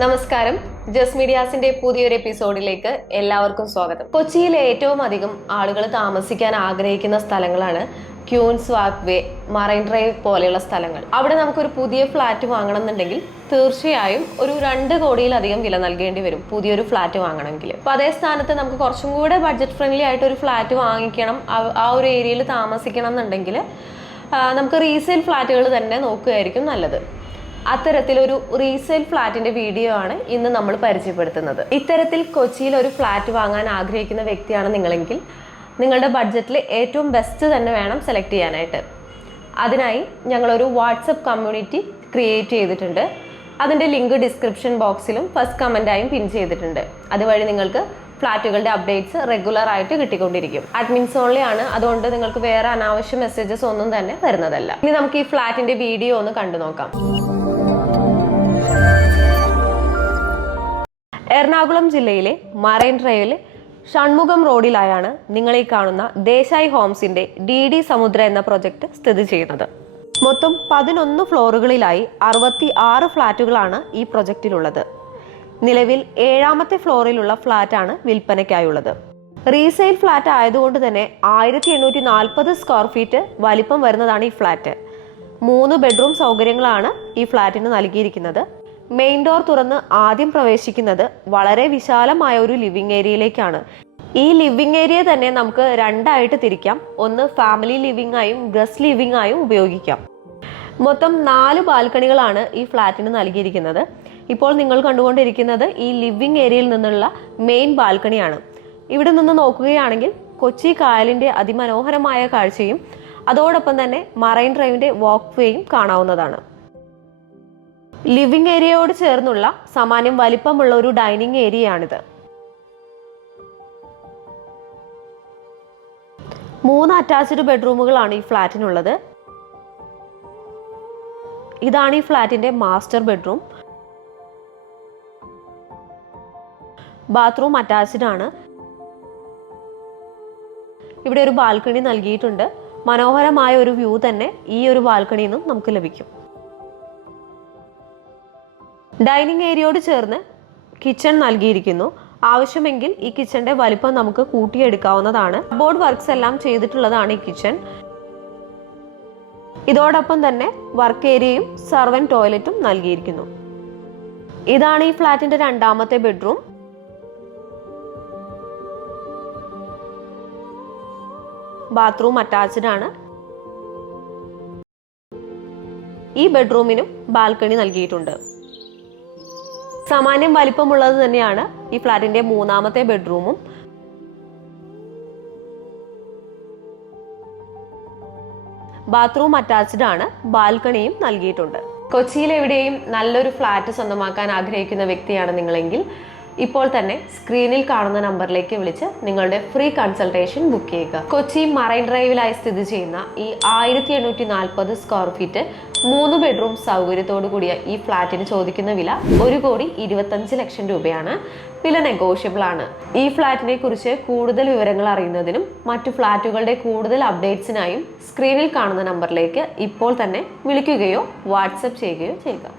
നമസ്കാരം. ജസ് മീഡിയാസിന്റെ പുതിയൊരു എപ്പിസോഡിലേക്ക് എല്ലാവർക്കും സ്വാഗതം. കൊച്ചിയിലെ ഏറ്റവും അധികം ആളുകൾ താമസിക്കാൻ ആഗ്രഹിക്കുന്ന സ്ഥലങ്ങളാണ് ക്യൂൻസ് വാക്ക് വേ മറൈൻ ഡ്രൈവ് പോലെയുള്ള സ്ഥലങ്ങൾ. അവിടെ നമുക്കൊരു പുതിയ ഫ്ലാറ്റ് വാങ്ങണം എന്നുണ്ടെങ്കിൽ തീർച്ചയായും ഒരു രണ്ട് കോടിയിലധികം വില നൽകേണ്ടി വരും പുതിയൊരു ഫ്ലാറ്റ് വാങ്ങണമെങ്കിൽ. അപ്പൊ അതേ സ്ഥാനത്ത് നമുക്ക് കുറച്ചും കൂടെ ബഡ്ജറ്റ് ഫ്രണ്ട്ലി ആയിട്ട് ഒരു ഫ്ലാറ്റ് വാങ്ങിക്കണം ആ- ഒരു ഏരിയയിൽ താമസിക്കണം എന്നുണ്ടെങ്കിൽ നമുക്ക് റീസെയിൽ ഫ്ലാറ്റുകൾ തന്നെ നോക്കുകയായിരിക്കും നല്ലത്. അത്തരത്തിലൊരു റീസെയിൽ ഫ്ലാറ്റിന്റെ വീഡിയോ ആണ് ഇന്ന് നമ്മൾ പരിചയപ്പെടുത്തുന്നത്. ഇത്തരത്തിൽ കൊച്ചിയിൽ ഒരു ഫ്ലാറ്റ് വാങ്ങാൻ ആഗ്രഹിക്കുന്ന വ്യക്തിയാണ് നിങ്ങളെങ്കിൽ നിങ്ങളുടെ ബഡ്ജറ്റിൽ ഏറ്റവും ബെസ്റ്റ് തന്നെ വേണം സെലക്ട് ചെയ്യാനായിട്ട്. അതിനായി ഞങ്ങളൊരു വാട്സപ്പ് കമ്മ്യൂണിറ്റി ക്രിയേറ്റ് ചെയ്തിട്ടുണ്ട്. അതിന്റെ ലിങ്ക് ഡിസ്ക്രിപ്ഷൻ ബോക്സിലും ഫസ്റ്റ് കമന്റായും പിൻ ചെയ്തിട്ടുണ്ട്. അതുവഴി നിങ്ങൾക്ക് ഫ്ലാറ്റുകളുടെ അപ്ഡേറ്റ്സ് റെഗുലർ ആയിട്ട് കിട്ടിക്കൊണ്ടിരിക്കും. അഡ്മിൻസ് ഓൺലി ആണ്. അതുകൊണ്ട് നിങ്ങൾക്ക് വേറെ അനാവശ്യ മെസ്സേജസ് ഒന്നും തന്നെ വരുന്നതല്ല. ഇനി നമുക്ക് ഈ ഫ്ലാറ്റിന്റെ വീഡിയോ ഒന്ന് കണ്ടു നോക്കാം എറണാകുളം ജില്ലയിലെ മറൈൻ ഡ്രൈവിലെ ഷൺമുഖം റോഡിലായാണ് നിങ്ങൾ ഈ കാണുന്ന ദേശായി ഹോംസിന്റെ ഡി ഡി സമുദ്ര എന്ന പ്രൊജക്ട് സ്ഥിതി ചെയ്യുന്നത്. മൊത്തം പതിനൊന്ന് ഫ്ലോറുകളിലായി അറുപത്തി ആറ് ഫ്ളാറ്റുകളാണ് ഈ പ്രൊജക്റ്റിലുള്ളത്. നിലവിൽ ഏഴാമത്തെ ഫ്ലോറിലുള്ള ഫ്ളാറ്റാണ് വിൽപ്പനയ്ക്കായുള്ളത്. റീസെയിൽ ഫ്ളാറ്റ് ആയതുകൊണ്ട് തന്നെ ആയിരത്തി എണ്ണൂറ്റി നാൽപ്പത് സ്ക്വയർ ഫീറ്റ് വലിപ്പം വരുന്നതാണ് ഈ ഫ്ളാറ്റ്. മൂന്ന് ബെഡ്റൂം സൗകര്യങ്ങളാണ് ഈ ഫ്ളാറ്റിന് നൽകിയിരിക്കുന്നത്. മെയിൻ ഡോർ തുറന്ന് ആദ്യം പ്രവേശിക്കുന്നത് വളരെ വിശാലമായ ഒരു ലിവിംഗ് ഏരിയയിലേക്കാണ്. ഈ ലിവിംഗ് ഏരിയ തന്നെ നമുക്ക് രണ്ടായിട്ട് തിരിക്കാം. ഒന്ന് ഫാമിലി ലിവിംഗ് ആയും ഗസ്റ്റ് ലിവിംഗ് ആയും ഉപയോഗിക്കാം. മൊത്തം നാല് ബാൽക്കണികളാണ് ഈ ഫ്ലാറ്റിന് നൽകിയിരിക്കുന്നത്. ഇപ്പോൾ നിങ്ങൾ കണ്ടുകൊണ്ടിരിക്കുന്നത് ഈ ലിവിംഗ് ഏരിയയിൽ നിന്നുള്ള മെയിൻ ബാൽക്കണിയാണ്. ഇവിടെ നിന്ന് നോക്കുകയാണെങ്കിൽ കൊച്ചി കായലിന്റെ അതിമനോഹരമായ കാഴ്ചയും അതോടൊപ്പം തന്നെ മറൈൻ ഡ്രൈവിന്റെ വാക്ക് വേയും കാണാവുന്നതാണ്. ലിവിംഗ് ഏരിയയോട് ചേർന്നുള്ള സാമാന്യം വലിപ്പമുള്ള ഒരു ഡൈനിങ് ഏരിയയാണിത്. മൂന്ന് അറ്റാച്ച്ഡ് ബെഡ്റൂമുകളാണ് ഈ ഫ്ലാറ്റിനുള്ളത്. ഇതാണ് ഈ ഫ്ലാറ്റിന്റെ മാസ്റ്റർ ബെഡ്റൂം. ബാത്റൂം അറ്റാച്ച്ഡ് ആണ്. ഇവിടെ ഒരു ബാൽക്കണി നൽകിയിട്ടുണ്ട്. മനോഹരമായ ഒരു വ്യൂ തന്നെ ഈ ഒരു ബാൽക്കണിയിൽ നിന്നും നമുക്ക് ലഭിക്കും. ഡൈനിങ് ഏരിയയോട് ചേർന്ന് കിച്ചൺ നൽകിയിരിക്കുന്നു. ആവശ്യമെങ്കിൽ ഈ കിച്ചന്റെ വലിപ്പം നമുക്ക് കൂട്ടിയെടുക്കാവുന്നതാണ്. ബോർഡ് വർക്ക്സ് എല്ലാം ചെയ്തിട്ടുള്ളതാണ് ഈ കിച്ചൺ. ഇതോടൊപ്പം തന്നെ വർക്ക് ഏരിയയും സർവൻ ടോയ്ലറ്റും നൽകിയിരിക്കുന്നു. ഇതാണ് ഈ ഫ്ലാറ്റിന്റെ രണ്ടാമത്തെ ബെഡ്റൂം. ബാത്റൂം അറ്റാച്ച്ഡ് ആണ്. ഈ ബെഡ്റൂമിനും ബാൽക്കണി നൽകിയിട്ടുണ്ട്. സാമാന്യം വലിപ്പമുള്ളത് തന്നെയാണ് ഈ ഫ്ലാറ്റിന്റെ മൂന്നാമത്തെ ബെഡ്റൂമും. ബാത്റൂം അറ്റാച്ച്ഡ് ആണ് ബാൽക്കണിയും നൽകിയിട്ടുണ്ട്. കൊച്ചിയിൽ എവിടെയും നല്ലൊരു ഫ്ലാറ്റ് സ്വന്തമാക്കാൻ ആഗ്രഹിക്കുന്ന വ്യക്തിയാണ് നിങ്ങളെങ്കിൽ ഇപ്പോൾ തന്നെ സ്ക്രീനിൽ കാണുന്ന നമ്പറിലേക്ക് വിളിച്ച് നിങ്ങളുടെ ഫ്രീ കൺസൾട്ടേഷൻ ബുക്ക് ചെയ്യുക. കൊച്ചി മറൈൻ ഡ്രൈവിലായി സ്ഥിതി ചെയ്യുന്ന ഈ ആയിരത്തി എണ്ണൂറ്റി നാൽപ്പത് സ്ക്വയർ ഫീറ്റ് മൂന്ന് ബെഡ്റൂം സൗകര്യത്തോടു കൂടിയ ഈ ഫ്ലാറ്റിന് ചോദിക്കുന്ന വില ഒരു കോടി ഇരുപത്തഞ്ച് ലക്ഷം രൂപയാണ്. വില നെഗോഷ്യബിൾ ആണ്. ഈ ഫ്ലാറ്റിനെ കുറിച്ച് കൂടുതൽ വിവരങ്ങൾ അറിയുന്നതിനും മറ്റു ഫ്ലാറ്റുകളുടെ കൂടുതൽ അപ്ഡേറ്റ്സിനായും സ്ക്രീനിൽ കാണുന്ന നമ്പറിലേക്ക് ഇപ്പോൾ തന്നെ വിളിക്കുകയോ വാട്സപ്പ് ചെയ്യുകയോ ചെയ്യുക.